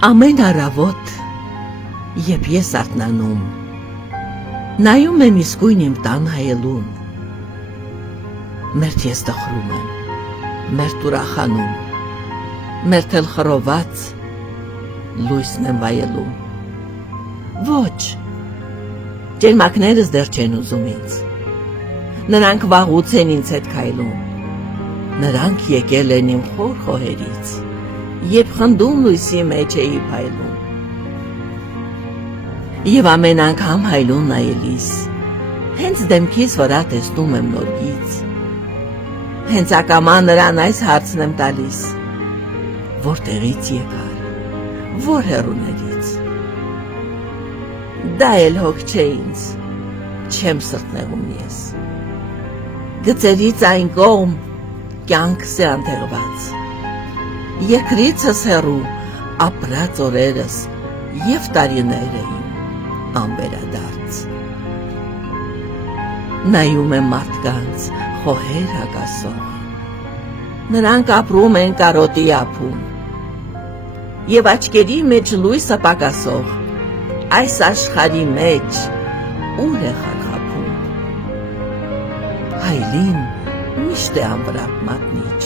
Ամեն առավոտ, երբ ես արթնանում, նայում եմ իսկույն իմ տան հայելուն, մերթ ես տխրում եմ, մերթ ուրախանում, մերթ էլ խռոված լույսն եմ վայելում։ Ոչ, ջերմակներս դեռ չեն ուզում ինձ, նրանք վաղուց են ինձ հետ քայլում, նրանք եկել են իմ խոր խոհերից, երբ խնդում լույսի մեջ էի փայլում։ Եվ ամեն անգամ հայլուն նայելիս, հենց դեմքիս վրա տեսնում եմ նորգից, հենց ակամա նրան այս հարցն եմ տալիս, որտեղից եկար, որ հեռուներից։ Դա էլ հոգ չէ ինձ, չեմ սրտնեղում ես, գծերից այն կողմ կյանքս է անթեղված, երկրիցս հեռու ապրած օրերս և տարիները իմ անվերադարձ։ Նայում եմ մարդկանց խոհեր հագասող, նրանք ապրում են կարոտի ափում, և աչքերի մեջ լույսը պակասող, այս աշխարհի մեջ ուր է խարխափում։ Հայլին միշտ է անվրապ մատնիչ,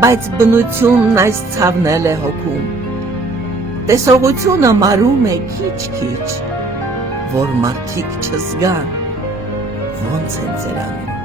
բայց բնությունն այս ցավնել է հոգում, տեսողությունը մարում է քիչ-քիչ, որ մարդիկ չզգան, ոնց են ծերանում։